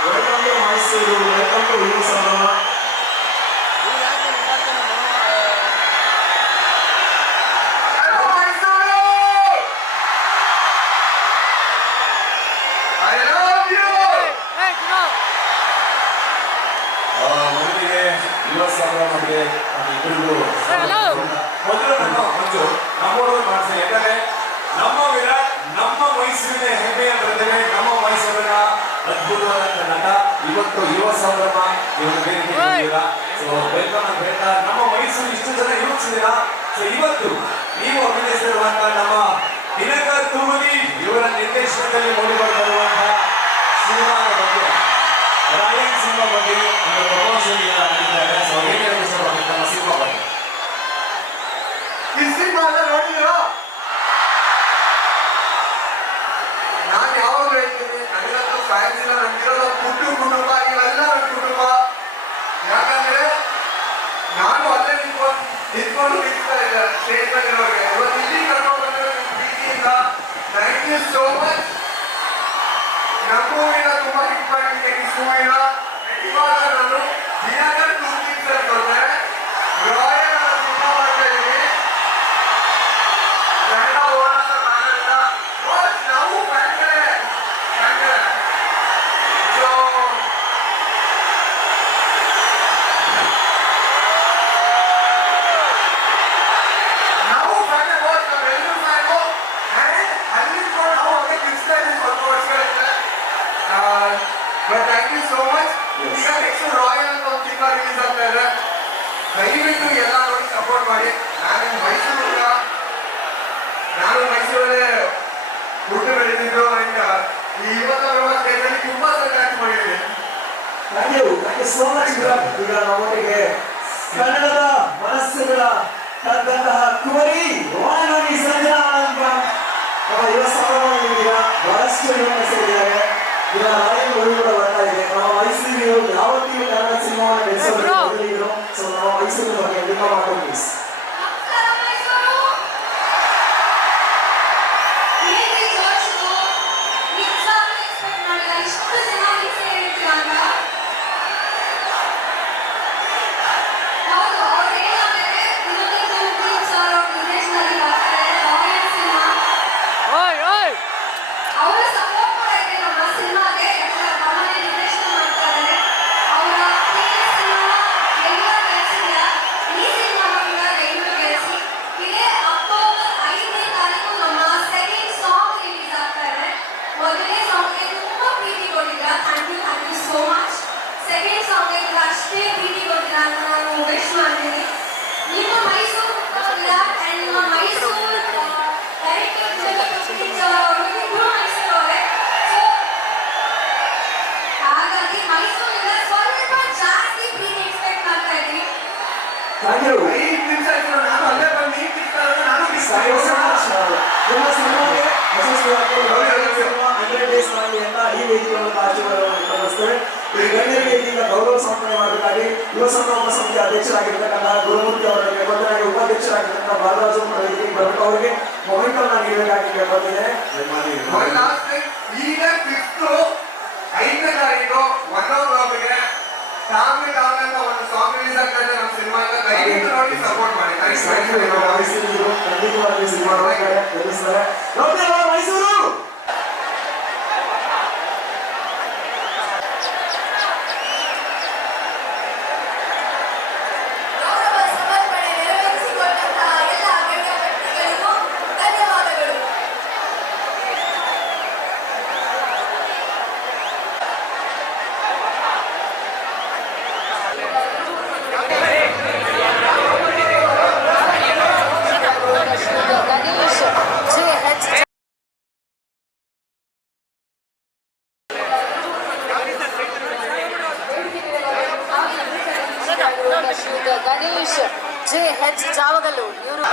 Welcome to Mysuru. Welcome to Uvasambhrama. Hello Mysuru! I love you! Hey, come on! ಮೊದಲಿಗೆ ಯುವಸಂಭ್ರಮಕ್ಕೆ ಇಬ್ಬರಿಗೂ ಮೊದಲು ಮಂಜು ನಮ್ಮೊಳಗೆ ಮಾಡಿಸಿ. ಯಾಕಂದ್ರೆ ನಮ್ಮ ವಿರಾಟ್ ನಮ್ಮ ಮೈಸೂರಿನ ಹೆಮ್ಮೆಯ ಪ್ರತಿಭೆ, ನಮ್ಮ ಮೈಸೂರಿನ ಅದ್ಭುತವಾದಂತ ನಟ ಇವತ್ತು ಯುವ ಸಂಭ್ರಮ ಸೊ ವೆಲ್ಕಮ್ ಅಂತ ಹೇಳ್ತಾ ನಮ್ಮ ಮೈಸೂರು ಇಷ್ಟು ಜನ ಯುವಕರಿದ್ದೀರಾ. ಸೊ ಇವತ್ತು ನೀವು ಅಭಿನಯಿಸಿರುವಂತಹ ನಮ್ಮ ದಿನಕರ್ ತುಮಲಿ ಇವರ ನಿರ್ದೇಶನದಲ್ಲಿ ಮೂಡಿ ಬರ್ತಾ ಇರುವಂತಹ ಸಿನಿಮಾದ ಬಗ್ಗೆ, ರಾಯನ್ ಸಿನಿಮಾ ಬಗ್ಗೆ ಒಂದು ಪ್ರಮೋಷನ್ ಆಗಿದ್ದಾರೆ. ಸೊ ಏನ್ ಹೇಳ್ತಾರೆ ನಮ್ಮ ಸಿನಿಮಾ ಬಗ್ಗೆ? ಈ ಸಿನಿಮಾ ನೋಡಿದಿರಾ? ನಾನು ಯಾವಾಗಲೂ ಹೇಳ್ತೀನಿ, ನನಗಂತೂ ಫ್ಯಾನ್ಸ್ ಇಲ್ಲ, ನನಗಿರೋದು ಕುಟುಂಬ, ಇವೆಲ್ಲ ಕುಟುಂಬ. ಯಾಕಂದ್ರೆ ನಾನು ಅಲ್ಲೇ ನಿಂತ್ಕೊಂಡು ನಿಲ್ತಾ ಇದ್ದೆ ಸ್ಟೇಜ್ ಮೇಲೆ ಇರೋರಿಗೆ. ಇವತ್ತು ಇಲ್ಲಿ ಕರ್ಕೊಂಡು ಬಂದಿರೋ ಪ್ರೀತಿಯಿಂದ ಥ್ಯಾಂಕ್ ಯು ಸೋ ಮಚ್. ನಮ್ಮ ಮೂವಿನ ತುಂಬಾ ಹಿಟ್ ಮಾಡಿದ್ದೆ ಈ ಮೂವಿನ. ಇವಾಗ ನಾನು ದಿನಕರ್ ತುಮಲಿ ಸರ್ ಕೊಟ್ಟೆ, ರಾಯಲ್ ಸಿನಿಮಾ ಮಾಡ್ತಾ ಇದ್ದೀನಿ. ಗಂಡ ಹೋರಾಟ ಕಾರಣದಿಂದ ನಾವು ಥ್ಯಾಂಕ್ ಯು ಸೋ ಮಚ್. ಈಗ ನೆಕ್ಸ್ಟ್ ರಾಯಲ್ ಅಂತ ಒಂದು ಸಿನಿಮಾ ರಿಲೀಸ್ ಆಗ್ತಾ ಇದೆ, ದಯವಿಟ್ಟು ಎಲ್ಲ ನೋಡಿ ಸಪೋರ್ಟ್ ಮಾಡಿ. ನಾನು ಮೈಸೂರಲ್ಲೇ ಹುಟ್ಟು ಬೆಳೆದಿದ್ದು ಅಂಡ್ ಈ ಯುವಕರಲ್ಲಿ ತುಂಬಾ ಸಹಕಾರ ಮಾಡಿದ್ದೀನಿ. Thank you so much. ಈಗ ನಮ್ಮೊಟ್ಟಿಗೆ ಕನ್ನಡದ ಮನಸ್ಸುಗಳ ತಂದಂತಹ ಕುಮರಿ ವಾಣಿ ಸಂಜನಾ ಅಂತ ನಮ್ಮ ಯುವ ಸಂಭ್ರಮದಲ್ಲಿದ್ದೀರಾ. ಬಹಳಷ್ಟು ಯುವಕರು ಸೇರಿದ್ದಾರೆ. ಈಗ ರಾಯಲ್ ಮೂವಿ ಕೂಡ ಬರ್ತಾ ಇದೆ. ನಮ್ಮ ಮೈಸೂರು ಯಾವತ್ತಿಗೂ ಕನ್ನಡ ಸಿನಿಮಾವನ್ನು ಬೆಳೆಸೋದು. ಸೊ ನಮ್ಮ ಮೈಸೂರು ಬಗ್ಗೆ ನಿಮ್ಮ ಮಾತು ಪ್ಲೀಸ್. Thank you. ನಾನು ಅಲ್ಲೇ ಬಂದು ನಾನು ನಿಮ್ಮ ಸಿನಿಮಾಗೆ ಈ ವೇದಿಕೆಯನ್ನು ಆಶೀರ್ವಾದವನ್ನು ಈ ಗಣ್ಯರಿಗೆ ಇದೀಗ ಗೌರವ ಸಮರ್ಪಣೆ ಮಾಡಬೇಕಾಗಿ ಯುವ ಸಂಭ್ರಮ ಸಮಿತಿ ಅಧ್ಯಕ್ಷರಾಗಿರ್ತಕ್ಕಂತಹ ಗುರುಮೂರ್ತಿ ಅವರಿಗೆ ಮೊದಲಾಗಿ ಉಪಾಧ್ಯಕ್ಷರಾಗಿರ್ತಕ್ಕಂಥ ಬಾಲರಾಜು ವೇದಿಕೆಗೆ ಬರಬೇಕು. ಅವರಿಗೆ ಮೊಮೆಂಟಮ್ ನಾನು ನೀಡಬೇಕಾಗಿ ಕೇಳ್ಕೊಳ್ತೇನೆ. ಈಗ 5ನೇ ತಾರೀಕು 1 o'clockಗೆ ಫ್ಯಾಮಿಲಿ ಟಾಕ್ ಅಂತ ಒಂದು ಸಾಂಗ್ ರಿಲೀಸ್ ಆಗ್ತಾ ಇದೆ ನಮ್ಮ ಸಿನಿಮಾ. ದಯವಿಟ್ಟು ನೋಡಿ ಸಪೋರ್ಟ್ ಮಾಡಿ. ಖಂಡಿತವಾಗಿ ಸಿನಿಮಾ ಮೈಸೂರು. ಶ್ರೀಯುತ ಗಣೇಶ್ ಜೆ ಹೆಚ್ ಜಾವಗಲ್ಲು ಇವರು